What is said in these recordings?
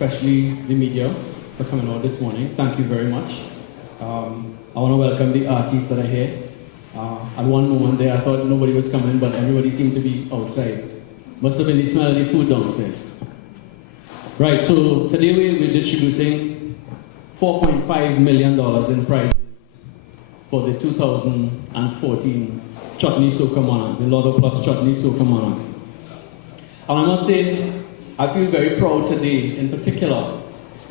especially the media, for coming out this morning. Thank you very much. I want to welcome the artists that are here. At one moment there, I thought nobody was coming, but everybody seemed to be outside. Must have been the smell of the food downstairs. Right, so today we're distributing $4.5 million in prizes for the 2014 Chutney Soca Monarch, the Lotto plus Chutney Soca Monarch. And I must say, I feel very proud today, in particular,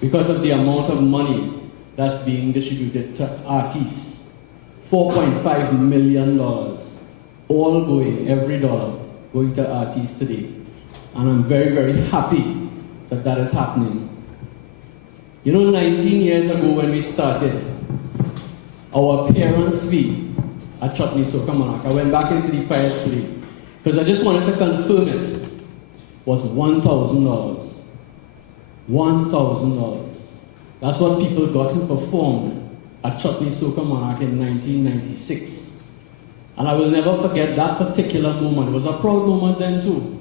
because of the amount of money that's being distributed to artists. $4.5 million, all going, every dollar, going to artists today. And I'm very, very happy that that is happening. You know, 19 years ago when we started, our appearance fee at Chutney Soca Monarch, I went back into the files today, because I just wanted to confirm it, was $1,000. $1,000. That's what people got who performed at Chutney Soca Monarch in 1996. And I will never forget that particular moment. It was a proud moment then too,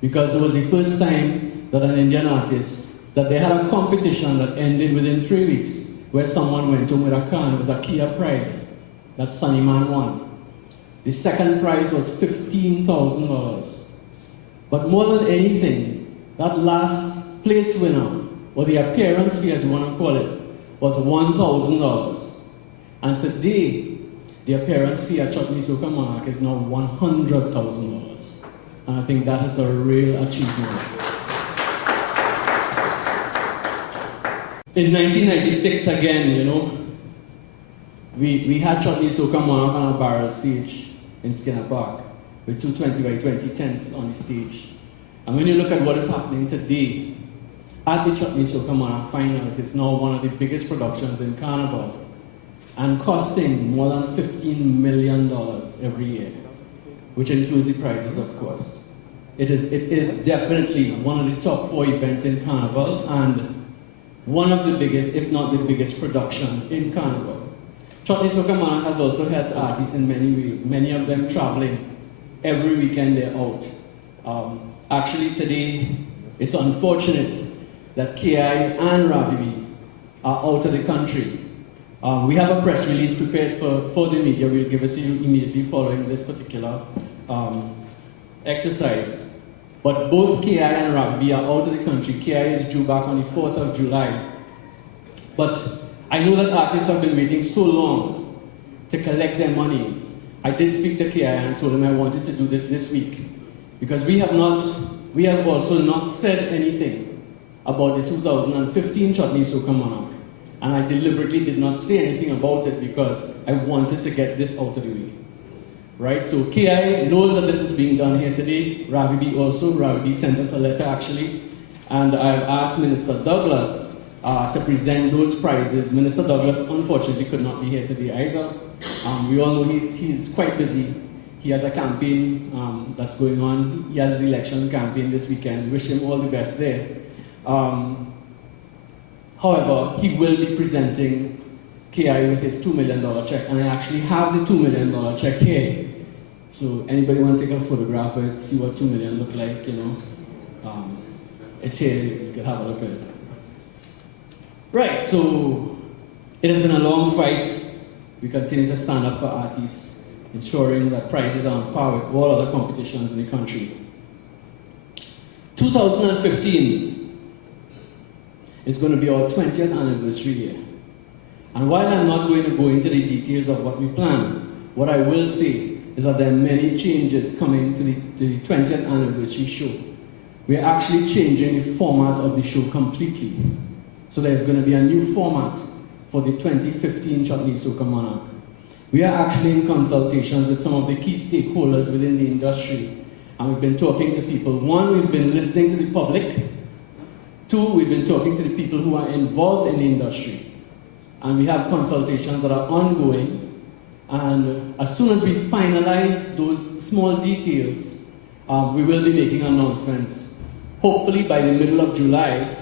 because it was the first time that an Indian artist, that they had a competition that ended within 3 weeks, where someone went home with a car, and it was a Kia Pride that Sunny Man won. The second prize was $15,000. But more than anything, that last place winner, or the appearance fee as you want to call it, was $1,000. And today, the appearance fee at Chutney Soca Monarch is now $100,000. And I think that is a real achievement. In 1996, again, you know, we had Chutney Soca Monarch on a barrel stage in Skinner Park with 220 by 20 tents on the stage. And when you look at what is happening today, at the Chutney Soca Monarch finals, it's now one of the biggest productions in Carnival, and costing more than $15 million every year, which includes the prizes, of course. It is definitely one of the top 4 events in Carnival, and one of the biggest, if not the biggest production in Carnival. Chutney Soca Monarch has also helped artists in many ways, many of them traveling. Every weekend they're out. Actually today, it's unfortunate that KI and Ravi are out of the country. We have a press release prepared for the media. We'll give it to you immediately following this particular exercise. But both KI and Ravi are out of the country. KI is due back on the 4th of July. But I know that artists have been waiting so long to collect their monies. I did speak to KI and I told him I wanted to do this week, because we have also not said anything about the 2015 Chutney Soca Monarch. And I deliberately did not say anything about it because I wanted to get this out of the way. Right, so KI knows that this is being done here today. Ravi also. Ravi sent us a letter actually. And I've asked Minister Douglas to present those prizes. Minister Douglas unfortunately could not be here today either. We all know he's quite busy. He has a campaign that's going on. He has the election campaign this weekend. Wish him all the best there. However, he will be presenting KI with his $2 million check, and I actually have the $2 million check here. So anybody want to take a photograph of it, see what $2 million look like, you know? It's here, you can have a look at it. Right, so it has been a long fight. We continue to stand up for artists, ensuring that prizes are on par with all other competitions in the country. 2015 is going to be our 20th anniversary year. And while I'm not going to go into the details of what we plan, what I will say is that there are many changes coming to the 20th anniversary show. We're actually changing the format of the show completely. So there's going to be a new format for the 2015 Chutney Soca Monarch. We are actually in consultations with some of the key stakeholders within the industry. And we've been talking to people. One, we've been listening to the public. Two, we've been talking to the people who are involved in the industry. And we have consultations that are ongoing. And as soon as we finalize those small details, we will be making announcements, hopefully by the middle of July,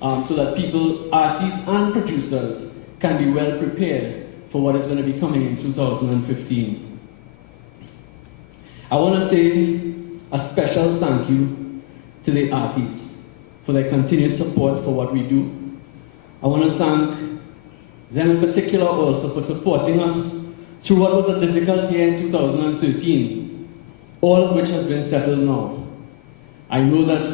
so that people, artists and producers, can be well prepared for what is going to be coming in 2015. I want to say a special thank you to the artists. for their continued support for what we do. I want to thank them in particular also for supporting us through what was a difficult year in 2013, all of which has been settled now. I know that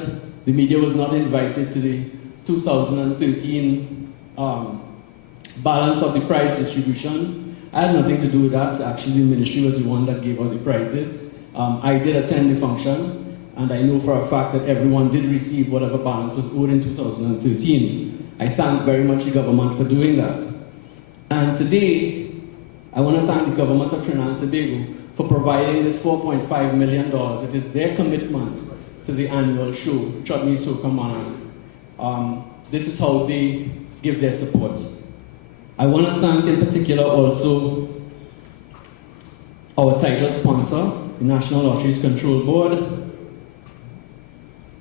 the media was not invited to the 2013 balance of the prize distribution. I had nothing to do with that. Actually, the ministry was the one that gave out the prizes. I did attend the function, and I know for a fact that everyone did receive whatever balance was owed in 2013. I thank very much the government for doing that. And today, I want to thank the government of Trinidad and Tobago for providing this $4.5 million. It is their commitment to the annual show, Chutney Soca Monarch. This is how they give their support. I want to thank in particular also our title sponsor, the National Lotteries Control Board,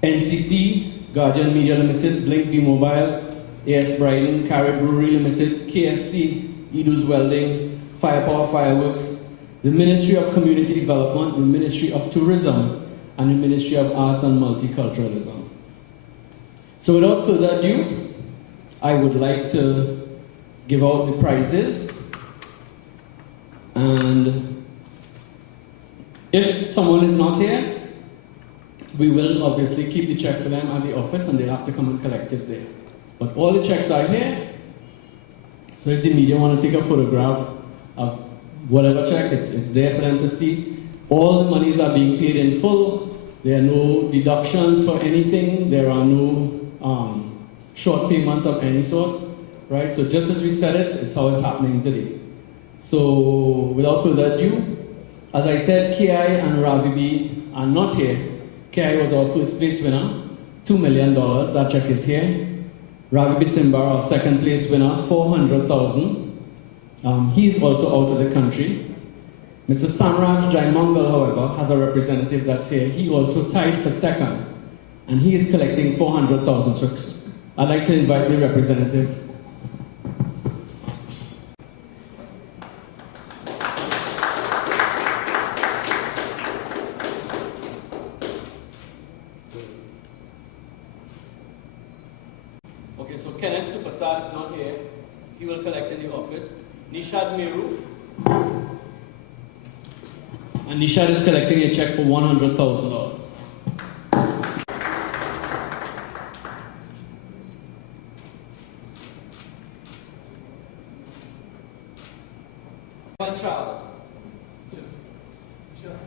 NCC, Guardian Media Limited, Blink B Mobile, AS Briding, Carib Brewery Limited, KFC, Edo's Welding, Firepower Fireworks, the Ministry of Community Development, the Ministry of Tourism, and the Ministry of Arts and Multiculturalism. So without further ado, I would like to give out the prizes. And if someone is not here, we will obviously keep the check for them at the office and they'll have to come and collect it there. But all the checks are here. So if the media want to take a photograph of whatever check, it's there for them to see. All the monies are being paid in full. There are no deductions for anything. There are no short payments of any sort. Right? So just as we said it's how it's happening today. So without further ado, as I said, KI and Ravi are not here. KI was our first place winner, $2 million. That check is here. Ravi Bissambhar, our second place winner, $400,000. He's also out of the country. Mr. Samraj Jaimungal, however, has a representative that's here. He also tied for second, and he is collecting $400,000. So I'd like to invite the representative. Okay, so Kenneth Supersad is not here. He will collect in the office. Nishard Mayrhoo. And Nishard is collecting a check for $100,000. Charles. Sure.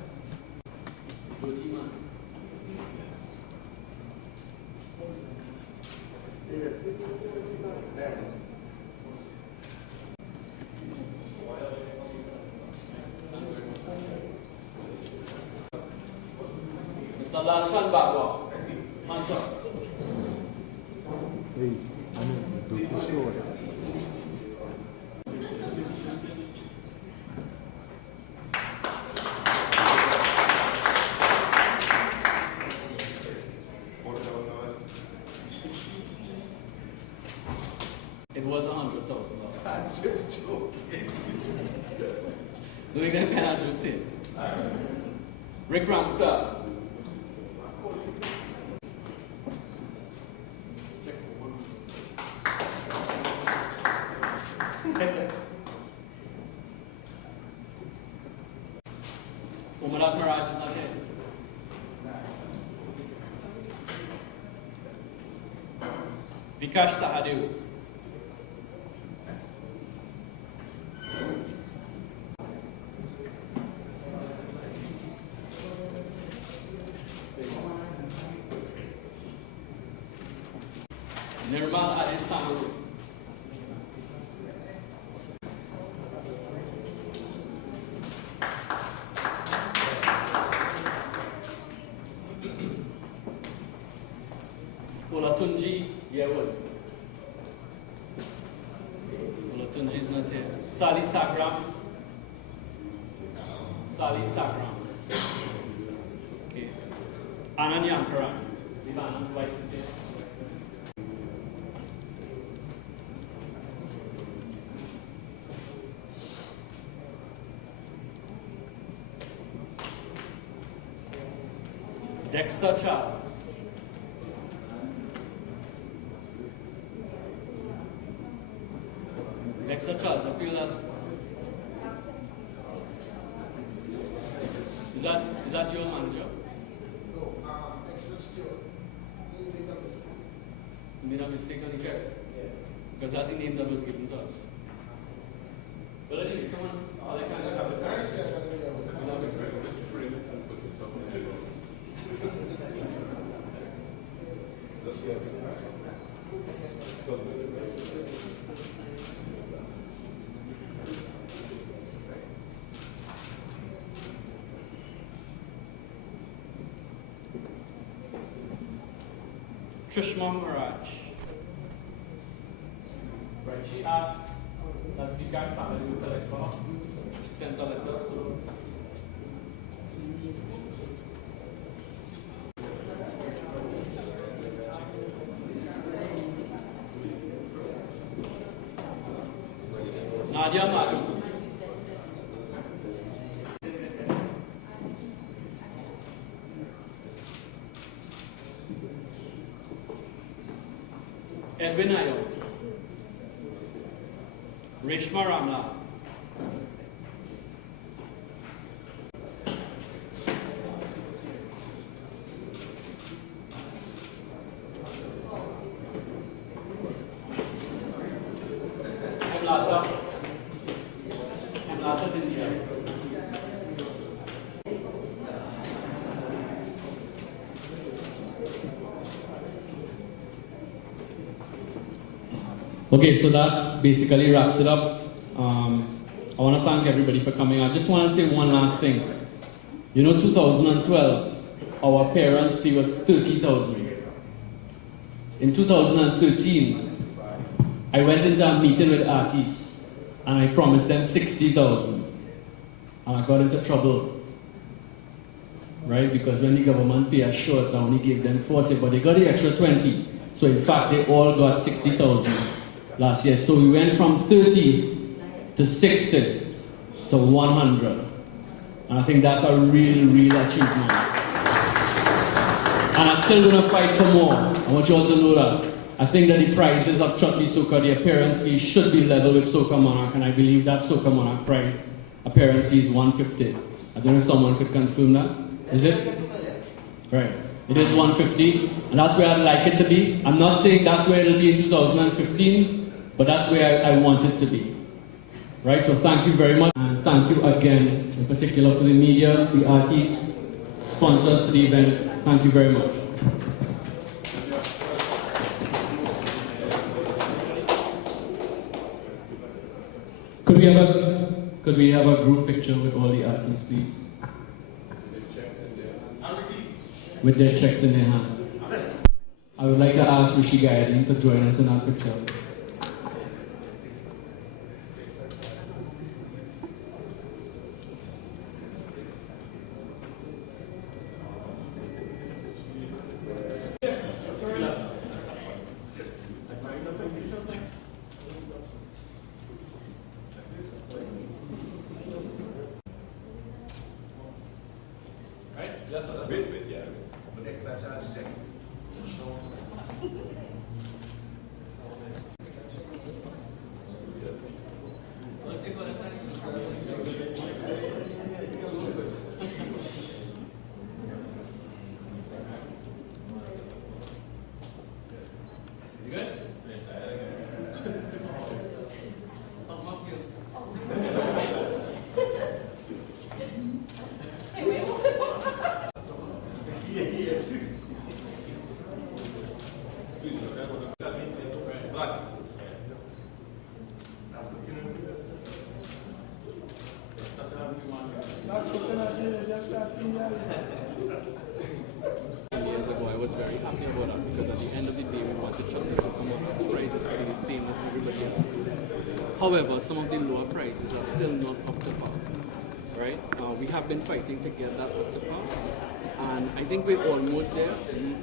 Mr. Lanchan Bagwa. Mancha. Hey, I'm going to show it. It was $100,000. That's just joking. Doing them kind of jokes here. Rick Ramta. Mayrhoo is not here. Vikash Sahadev. Nirmal Adesanu. Olatunji Yewon. Olatunji is not here. Sali Sakram. Sali Sakram. Okay. Anand Yankaran. Leave Anand's wife is here. Dexter Charles. Extra charge, I feel that's... Is that your manager? No, extra steward. He made a mistake. You made a mistake on the check? Yeah. Because that's the name that was given to us. But anyway, come on. All I can do is have it. Monarch. Right, she asked that the guys started to collect for her. She sent a letter, so. Nadia Mayrhoo. Edwin Ayo, Reshma Ramla, Emlata Dindia. Okay, so that basically wraps it up. I want to thank everybody for coming. I just want to say one last thing. You know, 2012, our parents' fee was 30,000. In 2013, I went into a meeting with artists and I promised them 60,000. And I got into trouble. Right? Because when the government paid us short, I only gave them 40, but they got the extra 20. So in fact, they all got 60,000. Last year. So we went from 30 to 60 to 100. And I think that's a real achievement. And I'm still going to fight for more. I want you all to know that. I think that the prices of Chutney Soca, the appearance fee, should be level with Soca Monarch, and I believe that Soca Monarch price, appearance fee is 150. I don't know if someone could confirm that. Is it? Right. It is 150, and that's where I'd like it to be. I'm not saying that's where it'll be in 2015, but that's where I want it to be. Right, so thank you very much. And thank you again, in particular for the media, the artists, sponsors for the event. Thank you very much. Could we have a group picture with all the artists, please? With their checks in their hand. I would like to ask Rishi Gayadin to join us in that picture. Years ago, I was very happy about that because at the end of the day, we wanted Chutney to come up with prices to be the same as everybody else's. However, some of the lower prices are still not up to par. Right? We have been fighting to get that up to par, and I think we're almost there.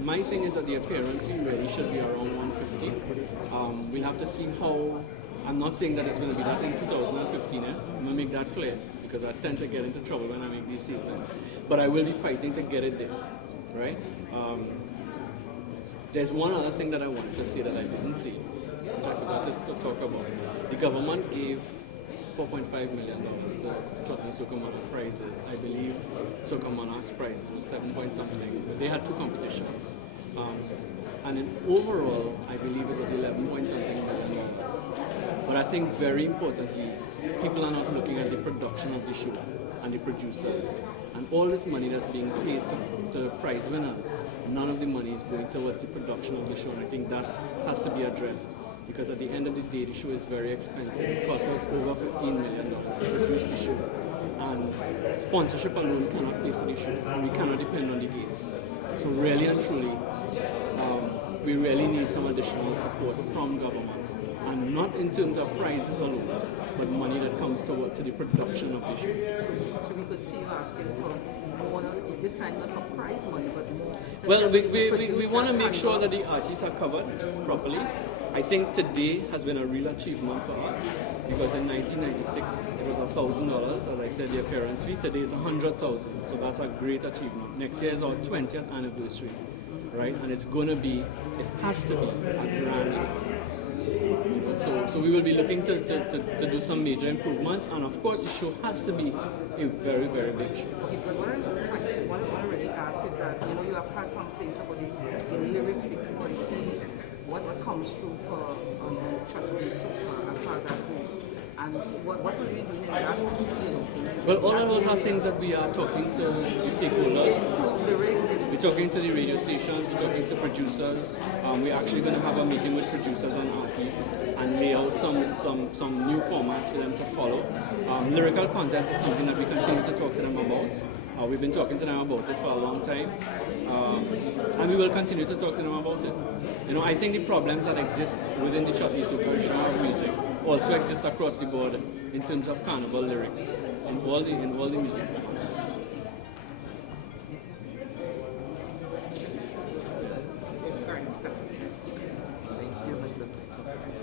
My thing is that the appearance fee really should be around 150. We'll have to see how. I'm not saying that it's going to be that in 2015. I'm going to make that clear because I tend to get into trouble when I make these statements. But I will be fighting to get it there. Right? There's one other thing that I wanted to say that I didn't say. which I forgot to talk about. The government gave $4.5 million to Chutney Soca Monarch prizes. I believe Soca Monarch's prize was 7 point something. But they had two competitions. And in overall, I believe it was 11 point something million dollars. But I think very importantly, people are not looking at the production of the show and the producers. And all this money that's being paid to the prize winners, none of the money is going towards the production of the show. And I think that has to be addressed. Because at the end of the day, the show is very expensive. It costs us over $15 million to produce the show. And sponsorship alone cannot pay for the show. And we cannot depend on the gates. So really and truly, we really need some additional support from government. And not in terms of prizes alone, but money that comes to the production of the show. So we could see you asking for more, this time not for prize money, but more. Well, we want to make sure that the artists are covered properly. I think today has been a real achievement for us because in 1996 it was $1,000, as I said, the appearance fee. Today is $100,000, so that's a great achievement. Next year is our 20th anniversary, right? And it's going to be, it has to be a grand event. So we will be looking to do some major improvements, and of course the show has to be a very, very big show. Okay, but what I really ask is that, you have had complaints about the lyrics, the quality, what comes through for Chutney Soca as far as that goes, and what will we do in that? Well, all of those are things that we are talking to the stakeholders. We're talking to the radio stations, we're talking to producers. We're actually going to have a meeting with producers and artists and lay out some new formats for them to follow. Lyrical content is something that we continue to talk to them about. We've been talking to them about it for a long time, and we will continue to talk to them about it. I think the problems that exist within the Chutney Soca genre of music also exist across the board in terms of carnival lyrics in all the music forms. Thank you, Mr. Secretary.